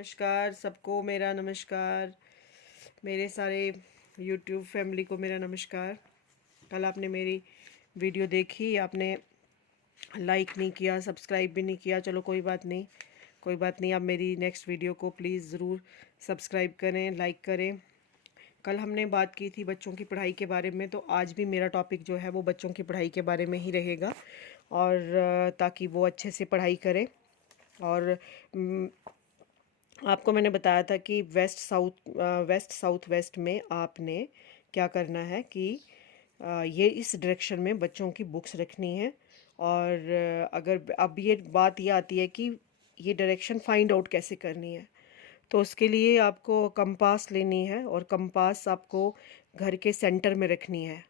नमस्कार सबको, मेरा नमस्कार। मेरे सारे यूट्यूब फैमिली को मेरा नमस्कार। कल आपने मेरी वीडियो देखी, आपने लाइक नहीं किया, सब्सक्राइब भी नहीं किया। चलो कोई बात नहीं, कोई बात नहीं। आप मेरी नेक्स्ट वीडियो को प्लीज़ ज़रूर सब्सक्राइब करें, लाइक करें। कल हमने बात की थी बच्चों की पढ़ाई के बारे में, तो आज भी मेरा टॉपिक जो है वो बच्चों की पढ़ाई के बारे में ही रहेगा। और ताकि वो अच्छे से पढ़ाई करें। और आपको मैंने बताया था कि वेस्ट साउथ वेस्ट में आपने क्या करना है कि ये इस डायरेक्शन में बच्चों की बुक्स रखनी है। और अगर अब ये बात ये आती है कि ये डायरेक्शन फाइंड आउट कैसे करनी है, तो उसके लिए आपको कंपास लेनी है। और कंपास आपको घर के सेंटर में रखनी है,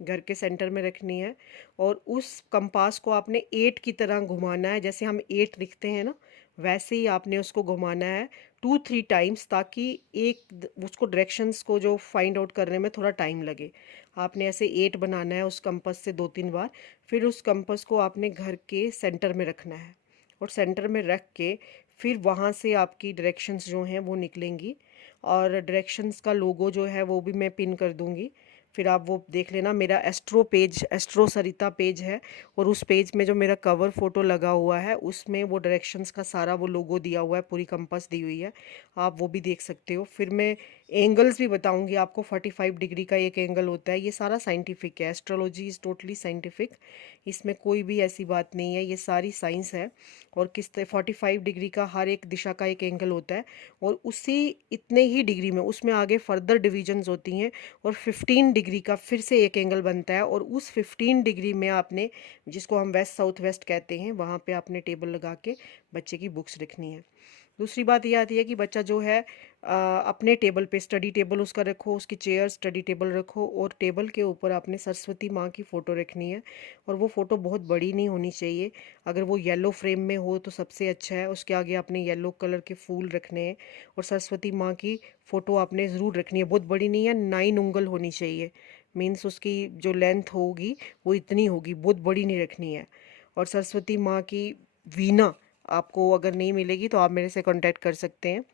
घर के सेंटर में रखनी है। और उस कंपास को आपने 8 की तरह घुमाना है। जैसे हम 8 लिखते हैं ना, वैसे ही आपने उसको घुमाना है 2-3 टाइम्स, ताकि उसको डायरेक्शंस को जो फाइंड आउट करने में थोड़ा टाइम लगे। आपने ऐसे 8 बनाना है उस कंपास से 2-3 बार। फिर उस कंपास को आपने घर के सेंटर में रखना है, और सेंटर में रख के फिर वहाँ से आपकी डायरेक्शंस जो हैं वो निकलेंगी। और डायरेक्शंस का लोगो जो है वो भी मैं पिन कर दूँगी, फिर आप वो देख लेना। मेरा एस्ट्रो सरिता पेज है, और उस पेज में जो मेरा कवर फ़ोटो लगा हुआ है उसमें वो डायरेक्शंस का सारा वो लोगो दिया हुआ है, पूरी कंपास दी हुई है, आप वो भी देख सकते हो। फिर मैं एंगल्स भी बताऊंगी आपको। 45 डिग्री का एक एंगल होता है, ये सारा साइंटिफिक है। एस्ट्रोलॉजी इज़ टोटली साइंटिफिक, इसमें कोई भी ऐसी बात नहीं है, ये सारी साइंस है। और 45 डिग्री का हर एक दिशा का एक एंगल होता है, और उसी इतने ही डिग्री में उसमें आगे फर्दर डिविजन्स होती हैं। और 15 डिग्री का फिर से एक एंगल बनता है, और उस 15 डिग्री में आपने, जिसको हम वेस्ट साउथ वेस्ट कहते हैं, वहाँ पे आपने टेबल लगा के बच्चे की बुक्स रखनी है। दूसरी बात ये आती है कि बच्चा जो है अपने टेबल पे स्टडी टेबल उसका रखो, उसकी चेयर स्टडी टेबल रखो, और टेबल के ऊपर आपने सरस्वती माँ की फ़ोटो रखनी है। और वो फ़ोटो बहुत बड़ी नहीं होनी चाहिए, अगर वो येलो फ्रेम में हो तो सबसे अच्छा है। उसके आगे आपने येलो कलर के फूल रखने हैं, और सरस्वती माँ की फ़ोटो आपने ज़रूर रखनी है। बहुत बड़ी नहीं है, 9 उंगल होनी चाहिए, मीन्स उसकी जो लेंथ होगी वो इतनी होगी, बहुत बड़ी नहीं रखनी है। और सरस्वती माँ की वीणा आपको अगर नहीं मिलेगी तो आप मेरे से कांटेक्ट कर सकते हैं।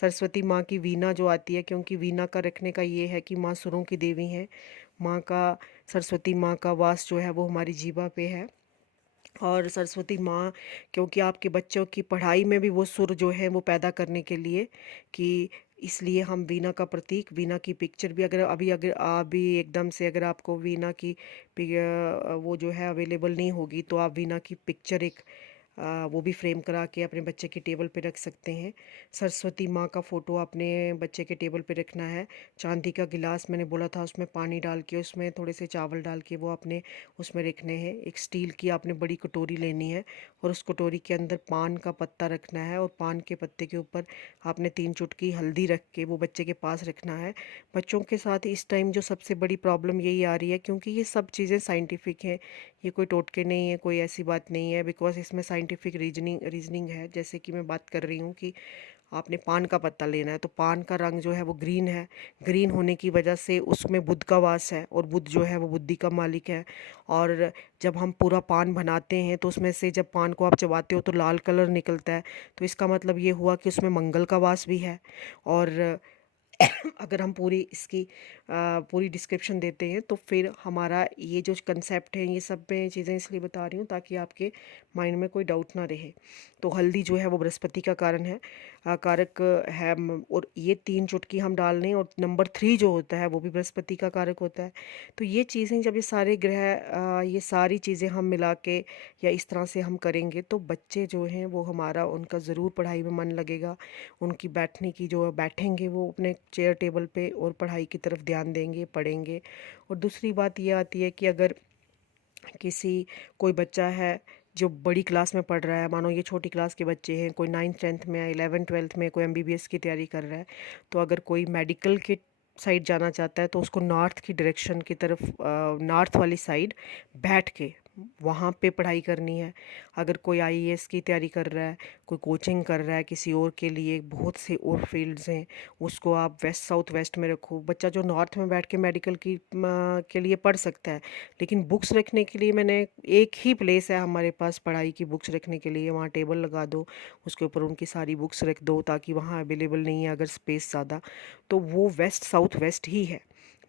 सरस्वती माँ की वीणा जो आती है, क्योंकि वीणा का रखने का ये है कि माँ सुरों की देवी हैं। माँ का, सरस्वती माँ का वास जो है वो हमारी जीभा पे है। और सरस्वती माँ, क्योंकि आपके बच्चों की पढ़ाई में भी वो सुर जो है वो पैदा करने के लिए, कि इसलिए हम वीणा का प्रतीक, वीणा की पिक्चर भी, अगर अभी एकदम से अगर आपको वीणा की वो जो है अवेलेबल नहीं होगी, तो आप वीणा की पिक्चर एक वो भी फ्रेम करा के अपने बच्चे के टेबल पे रख सकते हैं। सरस्वती माँ का फ़ोटो अपने बच्चे के टेबल पे रखना है। चांदी का गिलास मैंने बोला था, उसमें पानी डाल के, उसमें थोड़े से चावल डाल के वो अपने उसमें रखने हैं। एक स्टील की आपने बड़ी कटोरी लेनी है, और उस कटोरी के अंदर पान का पत्ता रखना है, और पान के पत्ते के ऊपर आपने 3 चुटकी हल्दी रख के वो बच्चे के पास रखना है। बच्चों के साथ इस टाइम जो सबसे बड़ी प्रॉब्लम यही आ रही है, क्योंकि ये सब चीज़ें साइंटिफिक हैं, ये कोई टोटके नहीं है, कोई ऐसी बात नहीं है, बिकॉज इसमें साइंटिफिक रीजनिंग है। जैसे कि मैं बात कर रही हूँ कि आपने पान का पत्ता लेना है, तो पान का रंग जो है वो ग्रीन है। ग्रीन होने की वजह से उसमें बुध का वास है, और बुध जो है वो बुद्धि का मालिक है। और जब हम पूरा पान बनाते हैं तो उसमें से जब पान को आप चबाते हो तो लाल कलर निकलता है, तो इसका मतलब ये हुआ कि उसमें मंगल का वास भी है। और अगर हम पूरी इसकी पूरी डिस्क्रिप्शन देते हैं, तो फिर हमारा ये जो कंसेप्ट है, ये सब मैं चीज़ें इसलिए बता रही हूँ ताकि आपके माइंड में कोई डाउट ना रहे। तो हल्दी जो है वो बृहस्पति का कारण है, कारक है। और ये 3 चुटकी हम डाल लें, और नंबर 3 जो होता है वो भी बृहस्पति का कारक होता है। तो ये चीज़ें जब ये सारे ग्रह ये सारी चीज़ें हम मिला के या इस तरह से हम करेंगे, तो बच्चे जो हैं वो हमारा, उनका ज़रूर पढ़ाई में मन लगेगा। उनकी बैठने की जो बैठेंगे वो अपने चेयर टेबल पे, और पढ़ाई की तरफ ध्यान देंगे, पढ़ेंगे। और दूसरी बात ये आती है कि अगर कोई बच्चा है जो बड़ी क्लास में पढ़ रहा है, मानो ये छोटी क्लास के बच्चे हैं, कोई 9th 10th में, 11th 12th में, कोई एमबीबीएस की तैयारी कर रहा है, तो अगर कोई मेडिकल के साइड जाना चाहता है, तो उसको नॉर्थ की डायरेक्शन की तरफ, नॉर्थ वाली साइड बैठ के वहाँ पे पढ़ाई करनी है। अगर कोई आईएएस की तैयारी कर रहा है, कोई कोचिंग कर रहा है किसी और के लिए, बहुत से और फील्ड्स हैं, उसको आप वेस्ट साउथ वेस्ट में रखो। बच्चा जो नॉर्थ में बैठ के मेडिकल की के लिए पढ़ सकता है, लेकिन बुक्स रखने के लिए मैंने एक ही प्लेस है हमारे पास पढ़ाई की बुक्स रखने के लिए, वहाँ टेबल लगा दो, उसके ऊपर उनकी सारी बुक्स रख दो, ताकि वहाँ अवेलेबल नहीं है अगर स्पेस ज़्यादा, तो वो वेस्ट साउथ वेस्ट ही है।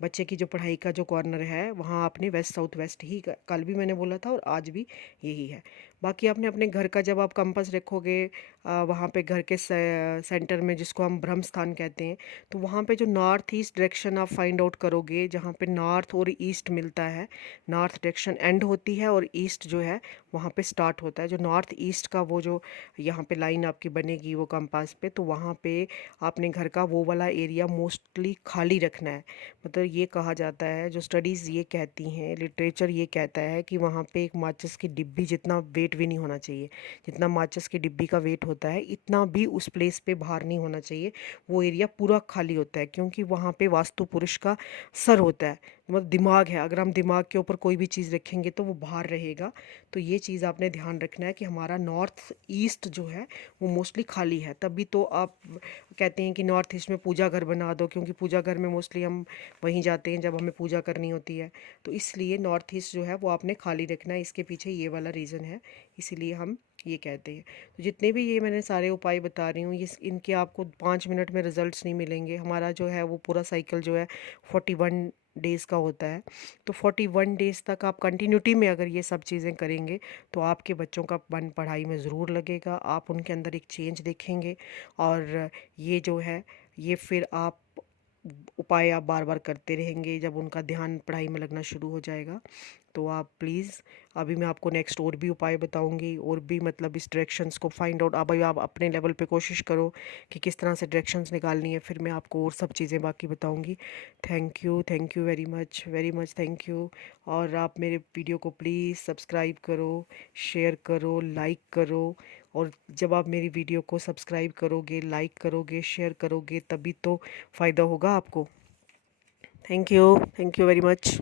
बच्चे की जो पढ़ाई का जो कॉर्नर है वहाँ आपने वेस्ट साउथ वेस्ट ही कल भी मैंने बोला था और आज भी यही है। बाकी आपने अपने घर का जब आप कंपास रखोगे वहाँ पे घर के सेंटर में, जिसको हम ब्रह्म स्थान कहते हैं, तो वहाँ पे जो नॉर्थ ईस्ट डायरेक्शन आप फाइंड आउट करोगे, जहाँ पे नॉर्थ और ईस्ट मिलता है, नॉर्थ डायरेक्शन एंड होती है और ईस्ट जो है वहाँ पे स्टार्ट होता है, जो नॉर्थ ईस्ट का वो जो यहाँ पे लाइन आपकी बनेगी वो कंपास पे, तो वहाँ पे आपने घर का वो वाला एरिया मोस्टली खाली रखना है। मतलब ये कहा जाता है, जो स्टडीज़ ये कहती हैं, लिटरेचर ये कहता है कि वहाँ पे एक माचिस की डिब्बी जितना वेट भी नहीं होना चाहिए, जितना माचिस की डिब्बी का वेट होता है इतना भी उस प्लेस पे बाहर नहीं होना चाहिए। वो एरिया पूरा खाली होता है, क्योंकि वहाँ पे वास्तु पुरुष का सर होता है, मतलब दिमाग है। अगर हम दिमाग के ऊपर कोई भी चीज़ रखेंगे तो वो बाहर रहेगा। तो ये चीज़ आपने ध्यान रखना है कि हमारा नॉर्थ ईस्ट जो है वो मोस्टली खाली है। तभी तो आप कहते हैं कि नॉर्थ ईस्ट में पूजा घर बना दो, क्योंकि पूजा घर में मोस्टली हम वहीं जाते हैं जब हमें पूजा करनी होती है। तो इसलिए नॉर्थ ईस्ट जो है वो आपने खाली रखना है, इसके पीछे ये वाला रीज़न है, इसीलिए हम ये कहते हैं। तो जितने भी ये मैंने सारे उपाय बता रही हूँ, ये इनके आपको 5 मिनट में रिजल्ट्स नहीं मिलेंगे। हमारा जो है वो पूरा साइकिल जो है 41 डेज़ का होता है। तो 41 डेज़ तक आप कंटिन्यूटी में अगर ये सब चीज़ें करेंगे तो आपके बच्चों का मन पढ़ाई में ज़रूर लगेगा, आप उनके अंदर एक चेंज देखेंगे। और ये जो है ये फिर आप उपाय आप बार बार करते रहेंगे, जब उनका ध्यान पढ़ाई में लगना शुरू हो जाएगा। तो आप प्लीज़, अभी मैं आपको नेक्स्ट और भी उपाय बताऊंगी, और भी मतलब इस डायरेक्शंस को फाइंड आउट, अभी आप अपने लेवल पे कोशिश करो कि किस तरह से डायरेक्शंस निकालनी है, फिर मैं आपको और सब चीज़ें बाकी बताऊंगी। Thank you very much thank you. और आप मेरे वीडियो को प्लीज़ सब्सक्राइब करो, शेयर करो, लाइक करो। और जब आप मेरी वीडियो को सब्सक्राइब करोगे, लाइक करोगे, शेयर करोगे, तभी तो फ़ायदा होगा आपको। Thank you very much.